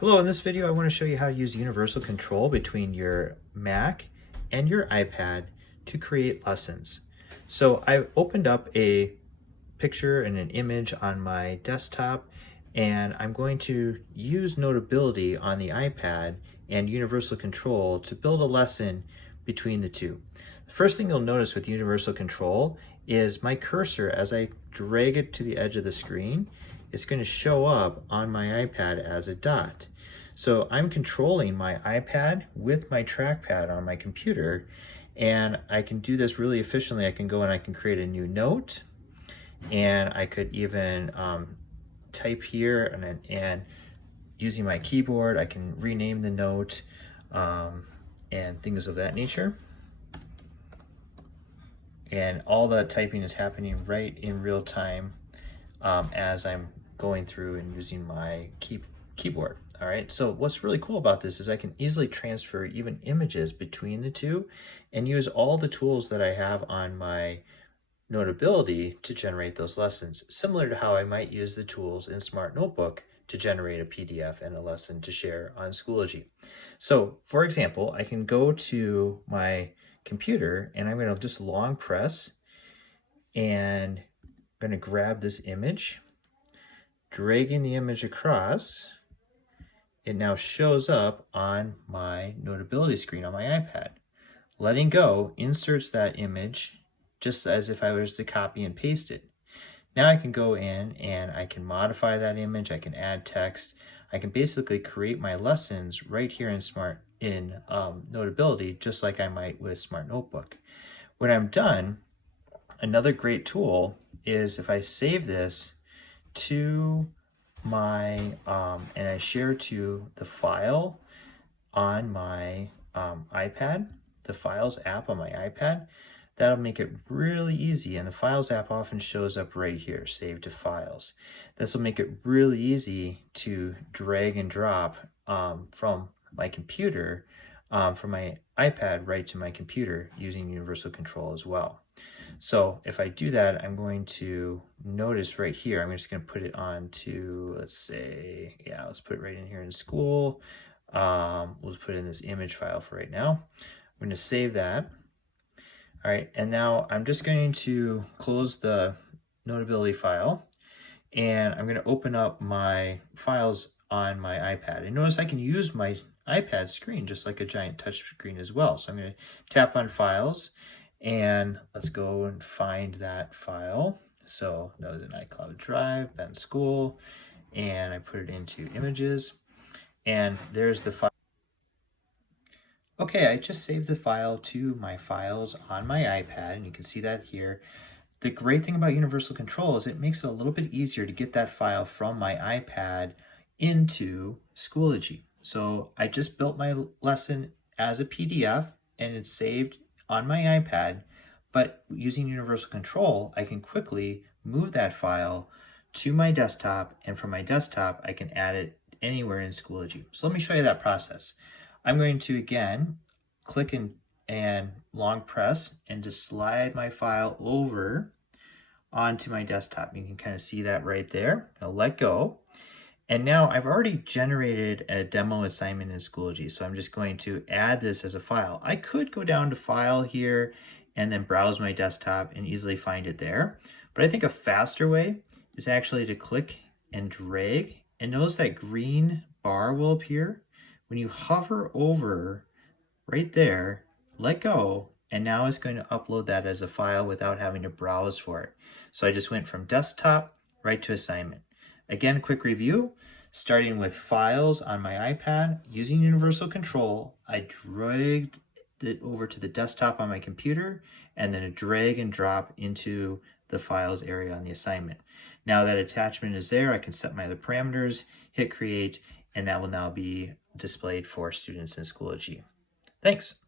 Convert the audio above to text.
Hello, in this video I want to show you how to use universal control between your Mac and your iPad to create lessons. So I opened up a picture and an image on my desktop, and I'm going to use Notability on the iPad and universal control to build a lesson between the two. The first thing you'll notice with universal control is my cursor, as I drag it to the edge of the screen, it's going to show up on my iPad as a dot. So I'm controlling my iPad with my trackpad on my computer, and I can do this really efficiently. I can go and I can create a new note, and I could even type here, and using my keyboard I can rename the note and things of that nature. And all that typing is happening right in real time as I'm going through and using my keyboard. All right, so what's really cool about this is I can easily transfer even images between the two and use all the tools that I have on my Notability to generate those lessons, similar to how I might use the tools in Smart Notebook to generate a PDF and a lesson to share on Schoology. So for example, I can go to my computer and I'm going to just long press, and I'm going to grab this image, dragging the image across. It now shows up on my Notability screen on my iPad. Letting go inserts that image just as if I was to copy and paste it. Now I can go in and I can modify that image, I can add text, I can basically create my lessons right here in Notability, just like I might with Smart Notebook. When I'm done, another great tool is if I save this to my, and I share to the file on my iPad, the Files app on my iPad, that'll make it really easy. And the Files app often shows up right here, Save to Files. This will make it really easy to drag and drop from my computer, from my iPad right to my computer using universal control as well. So if I do that, I'm going to notice right here, I'm just going to put it on to, let's put it right in here in school. We'll put in this image file for right now. I'm going to save that. All right, and now I'm just going to close the Notability file, and I'm going to open up my files on my iPad. And notice I can use my iPad screen just like a giant touch screen as well. So I'm going to tap on Files, and let's go and find that file. So that was an iCloud Drive, Ben School, and I put it into Images, and there's the file. Okay, I just saved the file to my files on my iPad, and you can see that here. The great thing about universal control is it makes it a little bit easier to get that file from my iPad into Schoology. So I just built my lesson as a PDF, and it's saved on my iPad, but using universal control, I can quickly move that file to my desktop, and from my desktop, I can add it anywhere in Schoology. So let me show you that process. I'm going to, again, click and long press and just slide my file over onto my desktop. You can kind of see that right there. I'll let go. And now I've already generated a demo assignment in Schoology, so I'm just going to add this as a file. I could go down to File here and then browse my desktop and easily find it there. But I think a faster way is actually to click and drag, and notice that green bar will appear. When you hover over right there, let go, and now it's going to upload that as a file without having to browse for it. So I just went from desktop right to assignment. Again, quick review, starting with files on my iPad, using universal control, I dragged it over to the desktop on my computer, and then a drag and drop into the files area on the assignment. Now that attachment is there, I can set my other parameters, hit create, and that will now be displayed for students in Schoology. Thanks.